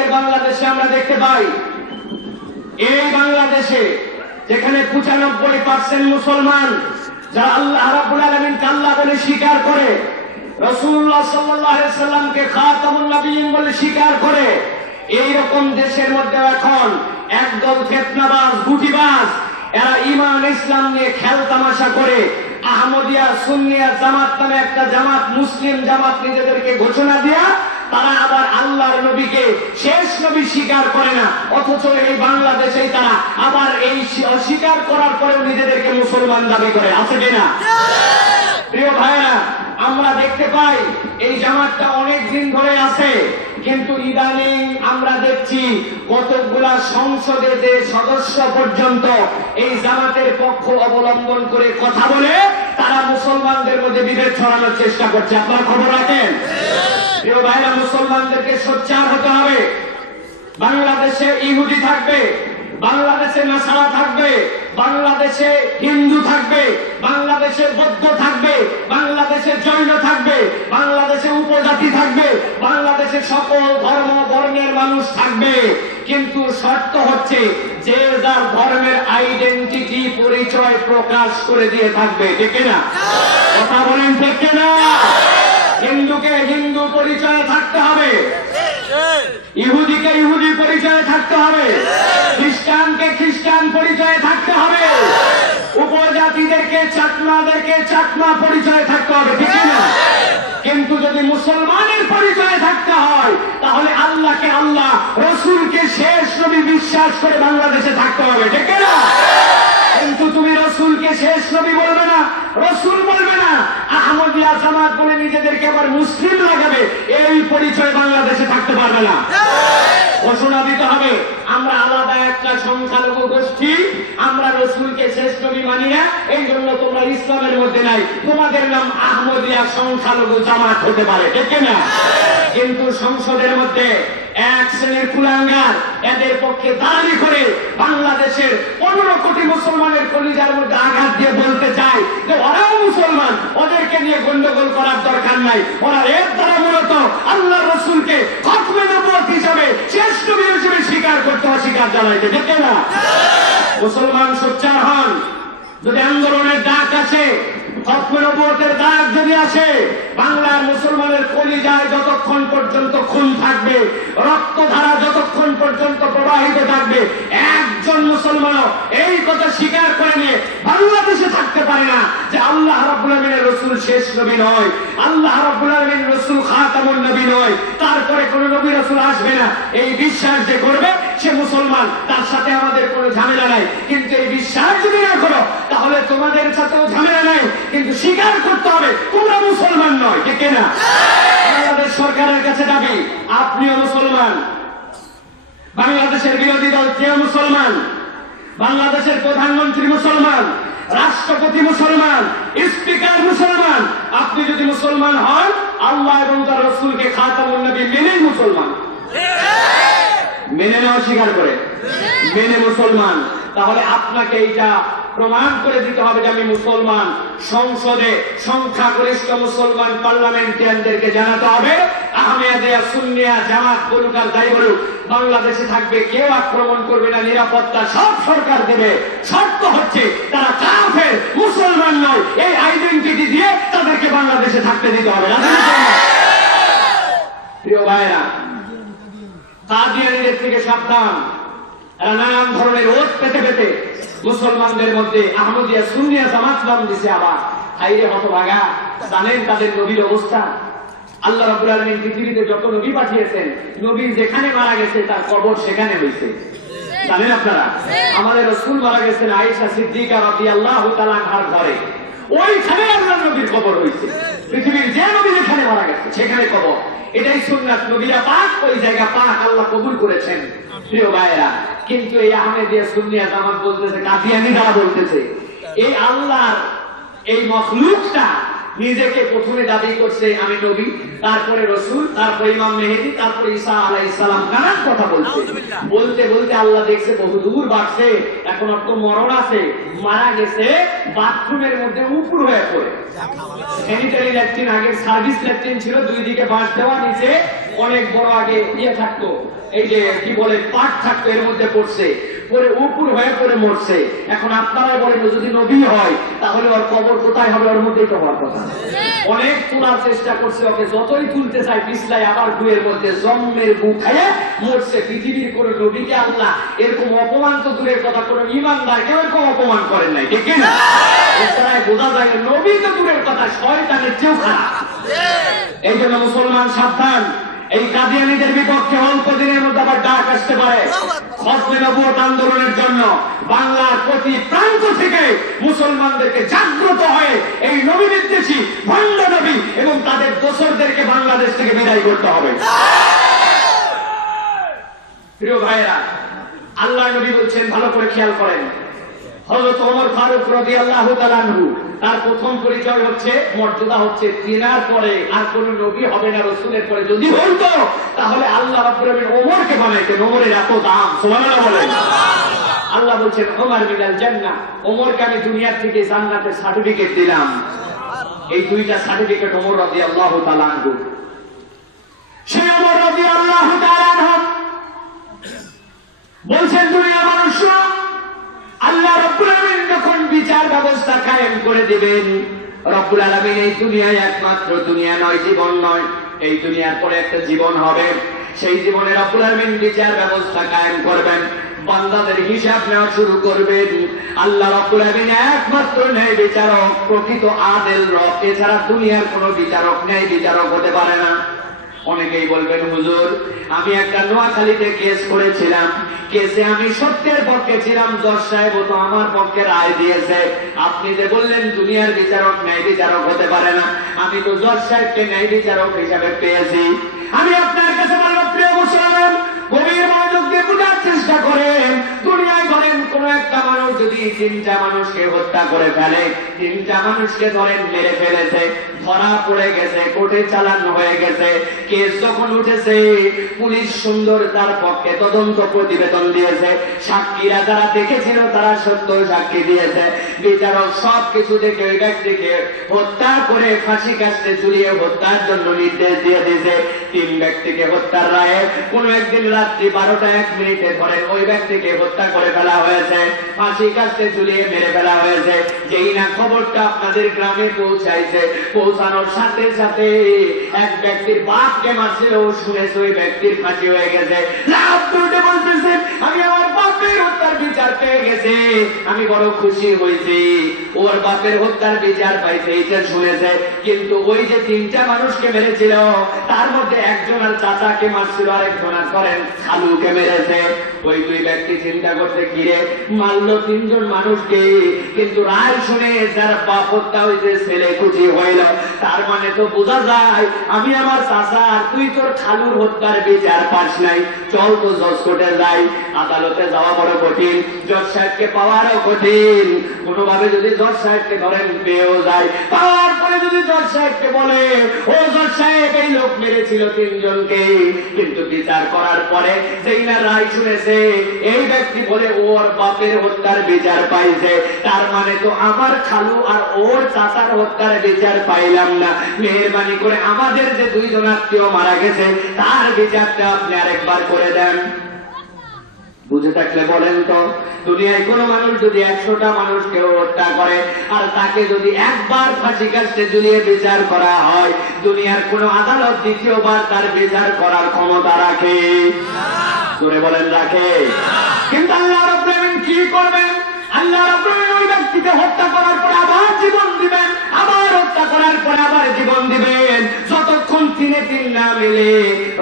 আজকের বাংলাদেশে আমরা দেখতে পাই, এই বাংলাদেশে যেখানে পঁচানব্বই পার্সেন্ট মুসলমান যারা আল্লাহ রাবুল আলমিনকে আল্লাহ বলে স্বীকার করে রসুল্লাহ সাল্লামকে খাতামুল নবীন বলে স্বীকার করে এই রকম দেশের মধ্যে এখন একদল ফেতনাবাজ, গুটিবাজ, এরা ইমান ইসলাম নিয়ে খেল তামাশা করে, আহমদিয়া, সুন্নিয়া জামাত নামে একটা জামাত, মুসলিম জামাত নিজেদেরকে ঘোষণা দিয়া তারা আবার আল্লাহর নবীকে শেষ নবী স্বীকার করে না। অথচ এই বাংলাদেশেই তারা আবার এই অস্বীকার করার পরেও নিজেদেরকে মুসলমান দাবি করে। আছে কিনা প্রিয় ভাইরা আমরা দেখতে পাই এই জামাতটা অনেক দিন ধরে আছে, কিন্তু ইদানিং আমরা দেখছি কতগুলা সংসদে যে সদস্য পর্যন্ত এই জামাতের পক্ষ অবলম্বন করে কথা বলে, তারা মুসলমানদের মধ্যে বিভেদ ছড়ানোর চেষ্টা করছে। আপনারা খবর রাখেন? মুসলমানদেরকে সোচ্চার হতে হবে। বাংলাদেশে ইহুদি থাকবে, বাংলাদেশে নাসারা থাকবে, বাংলাদেশে হিন্দু থাকবে, বাংলাদেশে বৌদ্ধ থাকবে, বাংলাদেশে জৈন থাকবে, বাংলাদেশে উপজাতি থাকবে, বাংলাদেশে সকল ধর্ম, বর্ণের মানুষ থাকবে। কিন্তু শর্ত হচ্ছে যে যার ধর্মের আইডেন্টিটি পরিচয় প্রকাশ করে দিয়ে থাকবে, ঠিক না কথা বলেন, ঠিক না হিন্দুকে হিন্দু পরিচয় থাকতে হবে। ইহুদিকে ইহুদি পরিচয় থাকতে হবে। খ্রিস্টানকে খ্রিস্টান পরিচয় থাকতে হবে। উপজাতিদেরকে চাকমাদেরকে চাকমা পরিচয় থাকতে হবে, ঠিক না কিন্তু যদি মুসলমানের পরিচয়ে থাকতে হয়, তাহলে আল্লাহকে আল্লাহ, রসুলকে শেষ নবী বিশ্বাস করে বাংলাদেশে থাকতে হবে, ঠিক না কিন্তু তুমি রসুলকে শেষ নবী বলবে না, রসুল বলবে না। আহমদিয়া জামাত বলে নিজেদেরকে আবার মুসলিম লাগাবে এই পরিচয় বাংলাদেশে থাকতে পারবে না। ঘোষণা দিতে হবে, আমরা আলাদা একটা সংখ্যালঘু গোষ্ঠী, আমরা রসুলকে শেষ নবী মানি না, এই জন্য তোমরা ইসলামের মধ্যে নাই। তোমাদের নাম আহমদিয়া সংখ্যালঘু জামাত হতে পারে, ঠিক না? কিন্তু সংসদের মধ্যে এক শ্রেণির কুলাঙ্গার, এদের পক্ষে দাঁড়ি করে মুসলমানের কলিজার মধ্যে আঘাত দিয়ে বলতে চায় যে ওরাও মুসলমান, ওদেরকে নিয়ে গন্ডগোল করার দরকার নাই। ওরা এর দ্বারা মূলত আল্লাহ রসুলকে হিসাবে, শেষ নবী হিসেবে স্বীকার করতে অস্বীকার জানাইতে দেখে না। মুসলমান সোচ্চার হন। যদি আন্দোলনের ডাক আছে খতমের দাগ যদি আসে, বাংলার মুসলমানের কলিজায় যতক্ষণ পর্যন্ত খুন থাকবে, রক্তধারা যতক্ষণ পর্যন্ত প্রবাহিত থাকবে, একজন মুসলমানও এই কথা স্বীকার করে নিয়ে বাংলাদেশে থাকতে পারে না যে আল্লাহ আলামিনের রসুল শেষ নবী নয়, আল্লাহ আলামিনের রসুল খাতামুন নবী নয়, তারপরে কোন নবী রসুল আসবে না। এই বিশ্বাস যে করবে, সে মুসলমান, তার সাথে আমাদের কোনো ঝামেলা নাই। কিন্তু এই বিশ্বাস যদি না করো, তাহলে তোমাদের সাথেও ঝামেলা নাই। কিন্তু স্বীকার করতে হবে, তোমরা মুসলমান নয় ঠিক না? বাংলাদেশ সরকারের কাছে দাবি আপনিও মুসলমান। বাংলাদেশের বিরোধী দল কেউ মুসলমান? বাংলাদেশের প্রধানমন্ত্রী মুসলমান? রাষ্ট্রপতি মুসলমান? স্পিকার মুসলমান? আপনি যদি মুসলমান হন আল্লাহ এবং তার রসুলকে খাতামুল নবী মেনেই মুসলমান। মেনে নেওয়া স্বীকার করে। মেনে মুসলমান। তাহলে আপনাকে এইটা প্রমাণ করে দিতে হবে যে আমি মুসলমান। সংসদে সংখ্যাগরিষ্ঠ মুসলমান পার্লামেন্টারিয়ানদেরকে জানাতে হবে আহমেদিয়া সুন্নিয়া জামাত বলুক আর যাই বলুক বাংলাদেশে থাকবে, কেউ আক্রমণ করবে না, নিরাপত্তা সব সরকার দেবে। শর্ত হচ্ছে তারা কাফের, মুসলমান নয়, এই আইডেন্টিটি দিয়ে তাদেরকে বাংলাদেশে থাকতে দিতে হবে। না? প্রিয় ভাইরা কাদিয়ানিদের থেকে সাবধান। নানান ধরনের ওত পেতে পেতে মুসলমানদের মধ্যে আহমদিয়া সুন্নিয়া জামাত নাম দিছে আবার। হাইরে হতভাগা, জানেন তাদের নবীর অবস্থা? আল্লাহ রাব্বুল আলামিন পৃথিবীতে যত নবী পাঠিয়েছেন, নবী যেখানে মারা গেছে, তার কবর সেখানে হয়েছে জানেন আপনারা? আমাদের রসুল মারা গেছেন আয়েশা সিদ্দিকা রাদিয়াল্লাহু তাআলা ঘর ঘরে। ওইখানে আল্লাহ নবীর কবর হয়েছে পৃথিবীর যে নবী যেখানে মারা গেছে, সেখানে কবর। এটাই সুন্নাত। নবীরা পাক, ওই জায়গা পাক আল্লাহ কবুল করেছেন, প্রিয় ভাইরা কিন্তু এই আহমেদিয়া সুন্নিয়া জামাত বলতেছে, কাদিয়ানি দ্বারা বলতেছে, এই আল্লাহর এই মখলুকটা নিজেকে প্রথমে দাবি করছে আমি নবী তারপরে রসুল তারপরে ইমাম মেহেদি তারপরে ঈসা আলাই ইসলাম নানান কথা বলছে? বলতে বলতে আল্লাহ দেখছে বহু দূর বাড়ছে এখন অত মরণ আছে মারা গেছে বাথরুমের মধ্যে উপর হয়ে পড়ে। স্যানিটারি ল্যাট্রিন আগের সার্ভিস ল্যাট্রিন ছিল দুই দিকে বাঁশ দেওয়া নিচে অনেক বড় আগে ইয়ে থাকতো। এই যে কি বলে পাট থাকতো, এর মধ্যে পড়ছে। পরে উপুর হয়ে পড়ে মরছে। এখন আপনারাই বলেন যদি নবী হয়, তাহলে ওর কবর কোথায় হবে? ওর মধ্যেই তো হওয়ার কথা। অনেক তোলার চেষ্টা করছে ওকে। যতই তুলতে চায় পিছলাই আবার গুয়ের মধ্যে জন্মের গু খাইয়ে মরছে। পৃথিবীর কোন নবীকে আল্লাহ এরকম অপমান তো দূরের কথা, কোন ইমানদার কেউ এরকম অপমান করেন নাই, ঠিক না? এছাড়াই বোঝা যায় নবী তো দূরের কথা, শয়তানের চেয়েও খারাপ এই জন্য মুসলমান সাবধান। এই কাদিয়ানিদের বিপক্ষে অল্প দিনের মধ্যে আবার ডাক আসতে পারে। খসলে নবুয়ত আন্দোলনের জন্য বাংলার প্রতি প্রান্ত থেকে মুসলমানদেরকে জাগ্রত হয়ে এই নবী বিদ্বেষী, ভণ্ড নবী এবং তাদের দোসরদেরকে বাংলাদেশ থেকে বিদায় করতে হবে। প্রিয় ভাইরা আল্লাহ নবী বলছেন, ভালো করে খেয়াল করেন। হযরত ওমর ফারুক রাদিয়াল্লাহু তাআলা আনহু তার প্রথম পরিচয় হচ্ছে, মর্যাদা হচ্ছে তিনার পরে আর কোন নবী হবে না রসুলের পরে। যদি হইতো তাহলে আল্লাহ আলামিন ওমরকে বানাইতেন। ওমরের এত দাম, সুবহানাল্লাহ বলেন। আল্লাহ বলছেন, ওমর মিনাল জান্নাহ। ওমরকে আমি দুনিয়ার থেকে জান্নাতের সার্টিফিকেট দিলাম। এই দুইটা সার্টিফিকেট ওমর রাদিয়াল্লাহু তাআলা আনহু। সেই ওমর তাআলা আনহু বলছেন, দুনিয়া মানুষ আল্লাহ রব্বুল ব্যবস্থা কায়েম করে দিবেন। রব্বুল আলামিন এই দুনিয়ায় একমাত্র দুনিয়া নয়, জীবন নয়। এই দুনিয়ার পরে একটা জীবন হবে। সেই জীবনে রব্বুল আলমিন বিচার ব্যবস্থা কায়েম করবেন। বান্দাদের হিসাব নেওয়া শুরু করবেন। আল্লাহ রব্বুল আলামিন একমাত্র ন্যায় বিচারক, প্রকৃত আদেল রব। এছাড়া দুনিয়ার কোনো বিচারক ন্যায় বিচারক হতে পারে না। অনেকেই বলবেন, হুজুর, আমি একটা নোয়াখালীতে কেস করেছিলাম। কেসে আমি সত্যের পক্ষে ছিলাম জজ সাহেব তো আমার পক্ষে রায় দিয়েছে। আপনি যে বললেন, দুনিয়ার বিচারক, ন্যায় বিচারক হতে পারে না। আমি তো জজ সাহেবকে ন্যায় বিচারক হিসাবে পেয়েছি। আমি আপনার কাছে যদি তিনটা মানুষকে হত্যা করে ফেলে, তিনটা মানুষকে ধরেন মেরে ফেলেছে, ধরা পড়ে গেছে, কোর্টে চালানো হয়ে গেছে, কেস যখন উঠেছে, পুলিশ সুন্দর তার পক্ষে তদন্ত প্রতিবেদন দিয়েছে, সাক্ষীরা যারা দেখেছিল তারা সত্য সাক্ষী দিয়েছে। বিচারক সব কিছু দেখে ওই ব্যক্তিকে হত্যা করে ফাঁসি কাটতে ঝুলিয়ে হত্যার জন্য নির্দেশ দিয়ে দিয়েছে। তিন ব্যক্তিকে হত্যার রায়ে কোন একদিন রাত্রি বারোটা এক মিনিটে ধরেন ওই ব্যক্তিকে হত্যা করে ফেলা হয়েছে। ফাঁসি কাটতে ঝুলিয়ে মেরে ফেলা হয়েছে। যেই না খবরটা আপনাদের গ্রামে পৌঁছাইছে, পৌঁছানোর সাথে সাথে এক ব্যক্তির বাপকে মারছিল ও শুনেছে, ওই ব্যক্তির ফাঁসি হয়ে গেছে। বলতেছে, আমি আমার বাপের হত্যার বিচার পেয়ে গেছে, আমি বড় খুশি হয়েছি। ওর বাপের হত্যার বিচার পাইছে এইটা শুনেছে। কিন্তু ওই যে তিনটা মানুষকে মেরেছিল, তার মধ্যে একজন আর চাচাকে মারছিল আর একজন আর করেন, খালুকে মেরেছে। ওই দুই ব্যক্তি চিন্তা করতে গিয়ে মারলো তিনজন মানুষকে। কিন্তু রায় শুনে যার বাপ হত্যা হয়েছে, ছেলে খুশি হইল। তার মানে তো বোঝা যায়, আমি আমার চাচা, আর তুই তোর খালুর হত্যার বিচার পাস নাই। চল তো জজ কোর্টে যাই। আদালতে যাওয়া বড় কঠিন, জজ সাহেবকে পাওয়ারও কঠিন। কোনোভাবে যদি জজ সাহেবকে ধরেন, পেয়েও যায়। পাওয়ার পরে যদি জজ সাহেবকে বলে, ও জজ সাহেব, এই লোক মেরেছিল তিনজনকে। কিন্তু বিচার করার পরে যেই না রায় শুনেছে এই ব্যক্তি বলে, ওর বাপের হত্যার বিচার পাইছে। তার মানে তো আমার খালু আর ওর চাচার হত্যার বিচার পাইলাম না। মেহরবানি করে আমাদের যে দুইজন আত্মীয় মারা গেছে, তার বিচারটা আপনি আরেকবার করে দেন। বুঝে থাকলে বলেন তো, দুনিয়ায় কোন মানুষ যদি একশোটা মানুষকে হত্যা করে, আর তাকে যদি একবার ফাঁসি কাস্টে ঝুলিয়ে বিচার করা হয়, দুনিয়ার কোনো আদালত দ্বিতীয়বার তার বিচার করার ক্ষমতা রাখে। জোরে বলেন রাখে। কিন্তু আল্লাহ রব্বুল কি করবেন? আল্লাহ রব্বুল ওই ব্যক্তিকে হত্যা করার পরে আবার জীবন দিবেন, আবার হত্যা করার পরে আবার জীবন দিবেন। যতক্ষণ তিনে তিন না মিলে,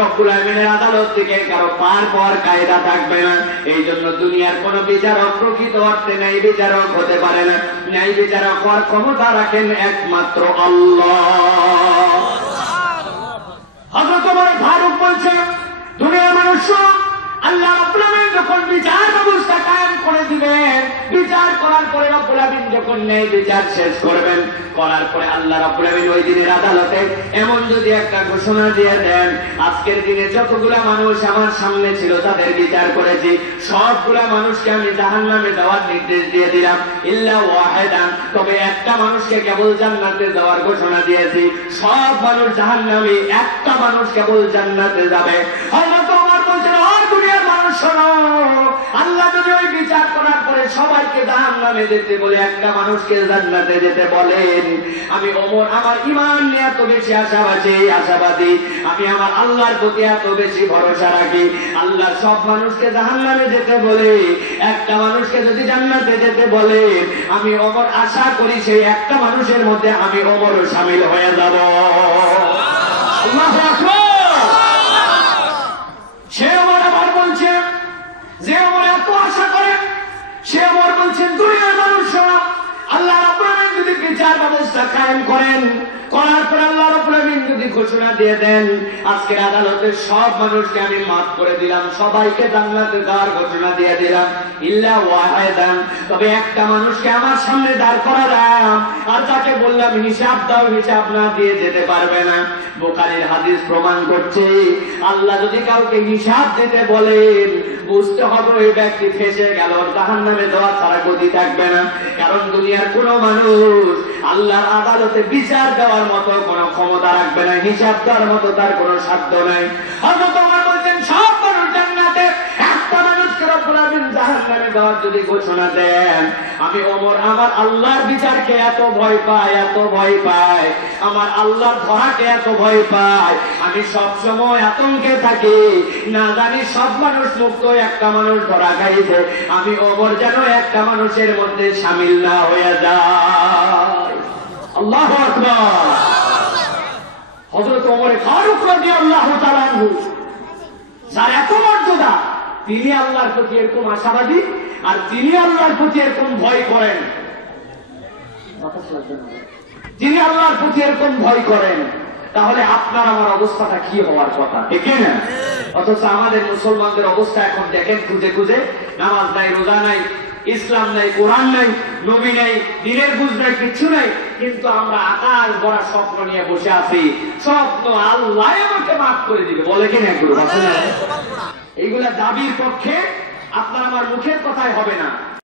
রব্বুল আলমিনের আদালত থেকে কারও পার পর কায়দা থাকবে না। এই জন্য দুনিয়ার কোন বিচারক প্রকৃত অর্থে ন্যায় বিচারক হতে পারে না। ন্যায় বিচারক হওয়ার ক্ষমতা রাখেন একমাত্র আল্লাহ। হজরত ফারুক বলছে, দুনিয়ার মানুষ আল্লাহ রাব্বুল আলামিন যখন বিচার ব্যবস্থা কায়েম করে দিবেন, বিচার করার পরে রব্বুল আলামিন যখন ন্যায় বিচার শেষ করবেন, করার পরে আল্লাহ রাব্বুল আলামিন ওই দিনের আদালতে এমন যদি একটা ঘোষণা দিয়ে দেন, আজকের দিনে যতগুলা মানুষ আমার সামনে ছিল তাদের বিচার করেছি, সবগুলা মানুষকে আমি জাহান্নামে দেওয়ার নির্দেশ দিয়ে দিলাম। ইল্লা ওয়াহিদান, তবে একটা মানুষকে কেবল জান্নাতে দেওয়ার ঘোষণা দিয়েছি। সব মানুষ জাহান্নামে, একটা মানুষ কেবল জান্নাতে যাবে। হযরত বিচার করার পরে সবাইকে জাহান্নামে যেতে বলে, একটা মানুষকে জান্নাতে যেতে বলেন, আমি ওমর, আমার ইমান নিয়ে এত বেশি আশাবাদী আশাবাদী। আমি আমার আল্লাহর প্রতি এত বেশি ভরসা রাখি। আল্লাহ সব মানুষকে জাহান্নামে যেতে বলে, একটা মানুষকে যদি জান্নাতে যেতে বলে, আমি ওমর আশা করি সেই একটা মানুষের মধ্যে আমি ওমরও সামিল হয়ে যাব। বিচার ব্যবস্থা কায়েম করেন। করার পর আল্লাহ রাব্বুল যদি ঘোষণা দিয়ে দেন, আজকের আদালতে সব মানুষকে আমি মাফ করে দিলাম, সবাইকে জান্নাতে দেওয়ার ঘোষণা দিয়ে দিলাম, ইল্লা ওয়াহিদান। তবে একটা মানুষকে আমার সামনে দাঁড় করালাম, আর তাকে বললাম, হিসাব দাও, হিসাব না দিয়ে যেতে পারবে না। বোকারের হাদিস প্রমাণ করছে, আল্লাহ যদি কাউকে হিসাব দিতে বলেন, বুঝতে হবে ওই ব্যক্তি ফেসে গেল জাহান নামে দেওয়া ছাড়া গতি থাকবে না। কারণ দুনিয়ার কোনো মানুষ আল্লাহর আদালতে বিচার দেওয়ার মতো কোনো ক্ষমতা রাখবে না, হিসাব দেওয়ার মতো তার কোনো সাধ্য নাই। হয়তো বলছেন, সব মানুষ যদি আমি ওমর, আমার আল্লাহর বিচারকে এত ভয় পাই এত ভয় আমার আল্লাহর এত ভয় আমি সব সময় আতঙ্কে থাকি, না জানি সব মানুষ মুক্ত একটা মানুষ ধরা খাইছে, আমি ওমর যেন একটা মানুষের মধ্যে সামিল না হয়ে যায়। আল্লাহ আকবার। মর্যাদা, তিনি আল্লাহর প্রতি এরকম আশাবাদী আর তিনি আল্লাহর প্রতি এরকম ভয় করেন। যিনি আল্লাহর প্রতি এরকম ভয় করেন। তাহলে আপনার আমার অবস্থাটা কি হওয়ার কথা? ঠিক না অথচ আমাদের মুসলমানদের অবস্থা এখন দেখেন খুঁজে খুঁজে। নামাজ নাই, রোজা নাই ইসলাম নাই কোরআন নাই নবী নাই দিনের বুঝ নাই কিচ্ছু নাই। কিন্তু আমরা আকাশ ভরা স্বপ্ন নিয়ে বসে আছি। স্বপ্ন আল্লাহ আমাকে মাফ করে দিবে। বলে কিনা একটু এইগুলা দাবির পক্ষে আপনার আমার মুখের কথাই হবে না।